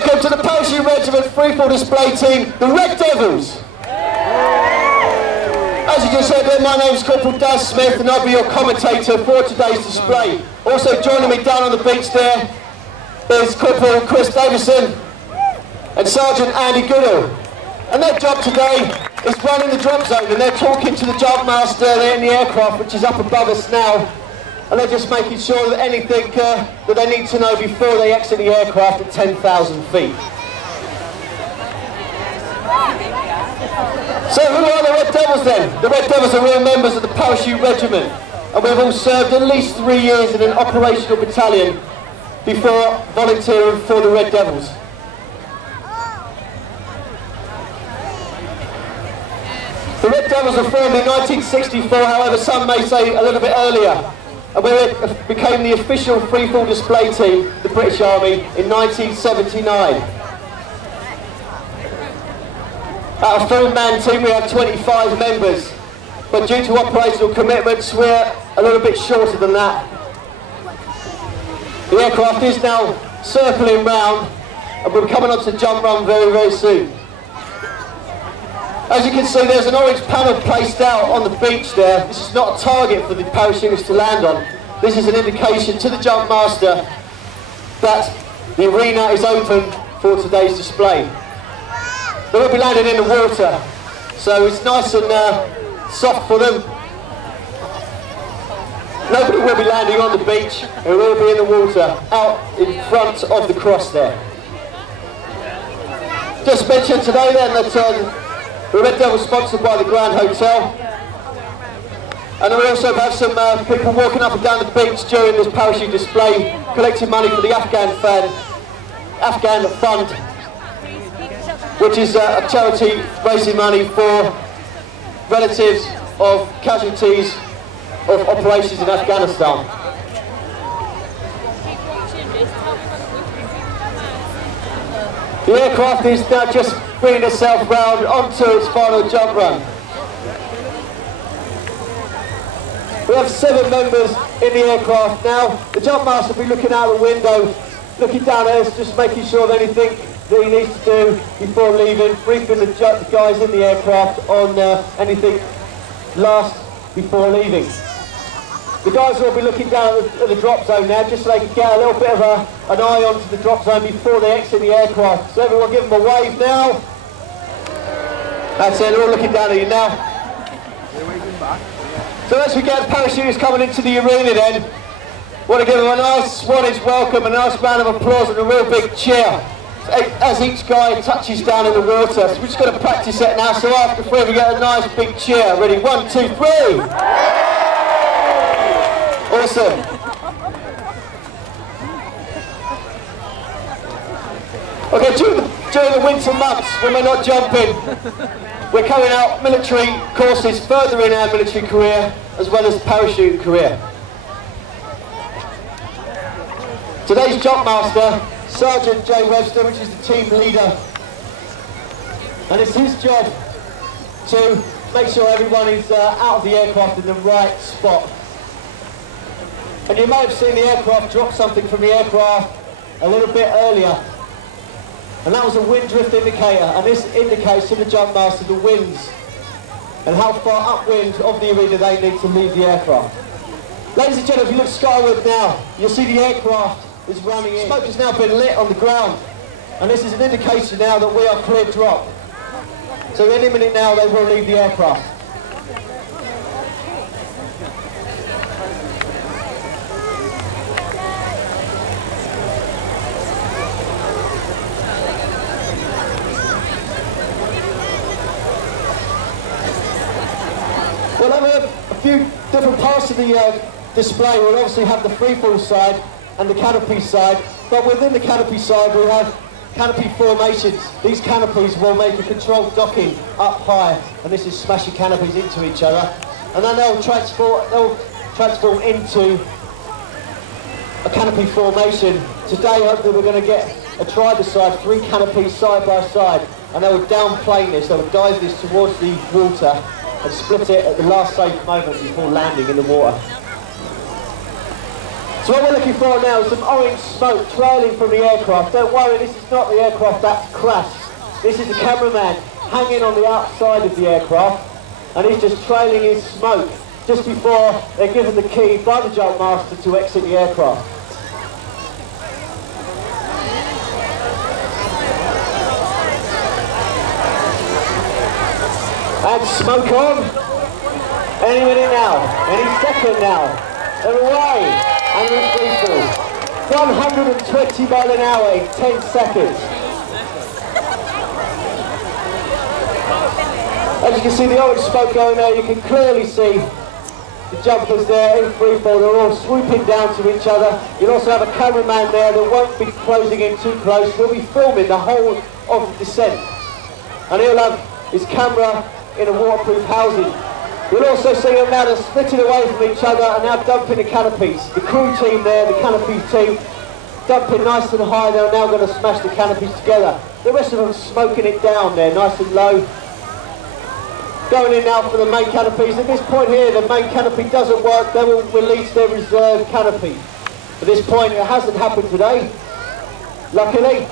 welcome to the Parachute Regiment Freefall Display Team, the Red Devils. As you just heard there, my name is Corporal Daz Smith and I'll be your commentator for today's display. Also joining me down on the beach there is Corporal Chris Davison and Sergeant Andy Goodall. And their job today is running the drop zone, and they're talking to the jump master there in the aircraft, which is up above us now. And they're just making sure that anything that they need to know before they exit the aircraft at 10,000 feet. So who are the Red Devils then? The Red Devils are real members of the Parachute Regiment, and we've all served at least 3 years in an operational battalion before volunteering for the Red Devils. The Red Devils were formed in 1964, however some may say a little bit earlier, and we became the official freefall display team of the British Army in 1979. Out of a 4-man team we have 25 members, but due to operational commitments we're a little bit shorter than that. The aircraft is now circling round and we're coming onto the jump run very, very soon. As you can see, there's an orange panel placed out on the beach there. This is not a target for the parachutists to land on. This is an indication to the jump master that the arena is open for today's display. They will be landing in the water, so it's nice and soft for them. Nobody will be landing on the beach, it will be in the water, out in front of the cross there. Just mentioned today then that the Red Devils sponsored by the Grand Hotel, and we also have some people walking up and down the beach during this parachute display, collecting money for the Afghan Fund, which is a charity raising money for relatives of casualties of operations in Afghanistan. The aircraft is now just bringing itself round onto its final jump run. We have 7 members in the aircraft now. The jump master will be looking out the window, looking down at us, just making sure of anything that he needs to do before leaving, briefing the guys in the aircraft on anything last before leaving. The guys will be looking down at the drop zone now, just so they can get a little bit of an eye onto the drop zone before they exit the aircraft. So everyone give them a wave now. That's it, they're all looking down at you now. So as we get parachutists coming into the arena then, I want to give them a nice Swanage welcome, a nice round of applause and a real big cheer as each guy touches down in the water. So we're just going to practice it now, so after 3 we get a nice big cheer. Ready, 1, 2, 3! Awesome. Okay, during the winter months when we're not jumping, we're carrying out military courses furthering our military career as well as parachuting career. Today's jump master, Sergeant J. Webster, which is the team leader, and it's his job to make sure everyone is out of the aircraft in the right spot. And you may have seen the aircraft drop something from the aircraft a little bit earlier, and that was a wind drift indicator, and this indicates to the jump master the winds and how far upwind of the arena they need to leave the aircraft. Ladies and gentlemen, if you look skyward now, you'll see the aircraft is running in. Smoke has now been lit on the ground, and this is an indication now that we are clear drop. So any minute now they will leave the aircraft. We'll have a few different parts of the display. We'll obviously have the freefall side and the canopy side, but within the canopy side we have canopy formations. These canopies will make a controlled docking up high, and this is smashing canopies into each other, and then they'll transform into a canopy formation. Today hopefully we're going to get a try-beside, 3 canopies side by side, and they will downplane this, they will dive this towards the water and split it at the last safe moment before landing in the water. So what we're looking for now is some orange smoke trailing from the aircraft. Don't worry, this is not the aircraft that's crashed. This is the cameraman hanging on the outside of the aircraft, and he's just trailing his smoke just before they're given the key by the jump master to exit the aircraft. And smoke on. Any minute now, any second now. They're away. And we're free fall. 120 miles an hour in 10 seconds. As you can see the orange smoke going there, you can clearly see the jumpers there in free fall. They're all swooping down to each other. You'll also have a cameraman there that won't be closing in too close. He'll be filming the whole of the descent. And he'll have his camera in a waterproof housing. You'll also see them now, they're splitting away from each other and now dumping the canopies. The crew team there, the canopies team, dumping nice and high. They're now going to smash the canopies together. The rest of them smoking it down there, nice and low. Going in now for the main canopies. At this point here, the main canopy doesn't work. They will release their reserve canopy. At this point, it hasn't happened today, luckily.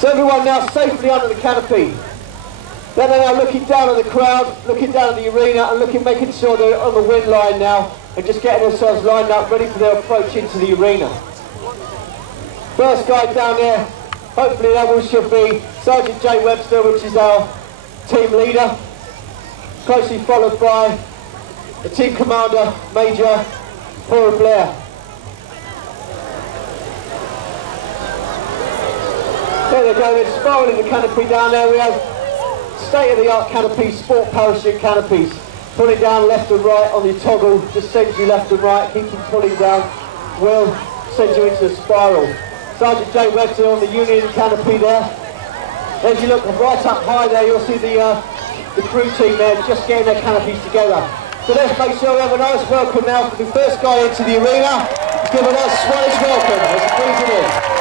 So everyone now safely under the canopy. Then they're now looking down at the crowd, looking down at the arena and making sure they're on the wind line now and just getting themselves lined up, ready for their approach into the arena. First guy down there, hopefully that one should be Sergeant J. Webster, which is our team leader, closely followed by the team commander, Major Paul Blair. There they go, they're spiraling the canopy down there. We have state-of-the-art canopies, sport parachute canopies. Pulling down left and right on the toggle just sends you left and right. Keep them pulling down will send you into a spiral. Sergeant J. Webster on the Union canopy there. As you look right up high there, you'll see the crew team there just getting their canopies together. So let's make sure we have a nice welcome now for the first guy into the arena. Give a nice Swanage welcome as he brings it in.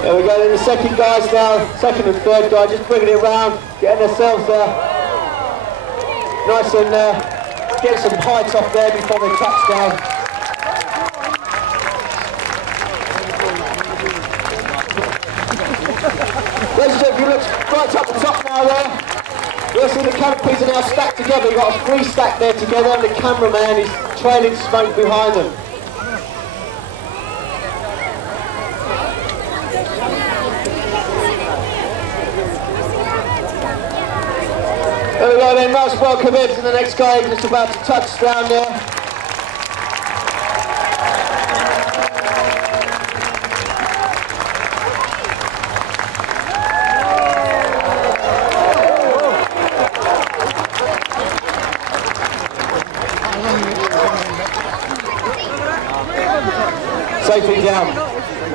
There we go, then the second guys now, second and third guy, just bringing it around, getting themselves nice and getting some height off there before they touch down. Ladies and gentlemen, if you look right up the top now there, you'll see the canopies are now stacked together. You've got a three stack there together and the cameraman is trailing smoke behind them. There we go then, nice welcome in to the next guy just about to touch down there. Safely down.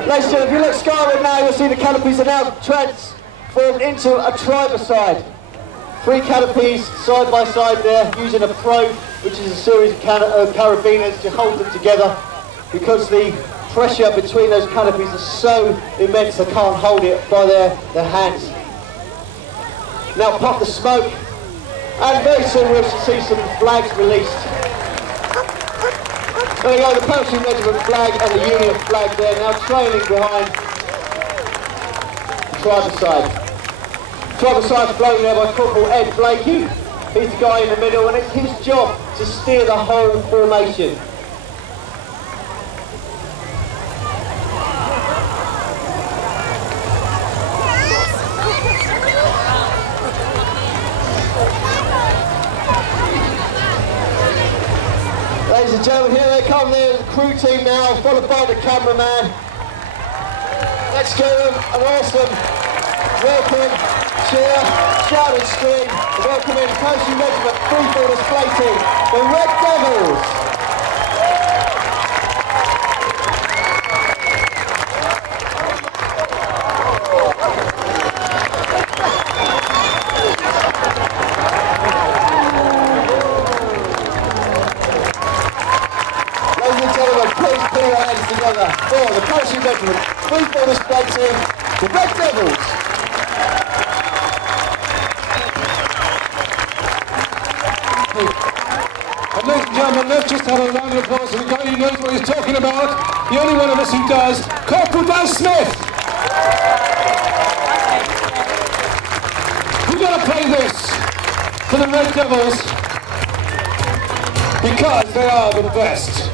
Ladies and gentlemen, if you look skyward now, you'll see the canopies are now transformed into a tribicide. Three canopies side by side there, using a probe, which is a series of carabiners to hold them together, because the pressure between those canopies is so immense they can't hold it by their hands. Now pop the smoke, and very soon we'll see some flags released. There we go, the parachute regiment flag and the Union flag there, now trailing behind the tribicide. Tribicide's floating there by Corporal Ed Blakey. He's the guy in the middle, and it's his job to steer the whole formation. Ladies and gentlemen, here they come, the crew team now, followed by the cameraman. Let's give them an awesome welcome, cheer, shout and scream, and welcome in Coastal Regiment Freefall Display Team, the Red Devils. for the parachute regiment, 3-4 display team, the Red Devils. And ladies and gentlemen, let's just have a round of applause for the guy who knows what he's talking about. The only one of us who does, Corporal Dan Smith. We've got to play this for the Red Devils because they are the best.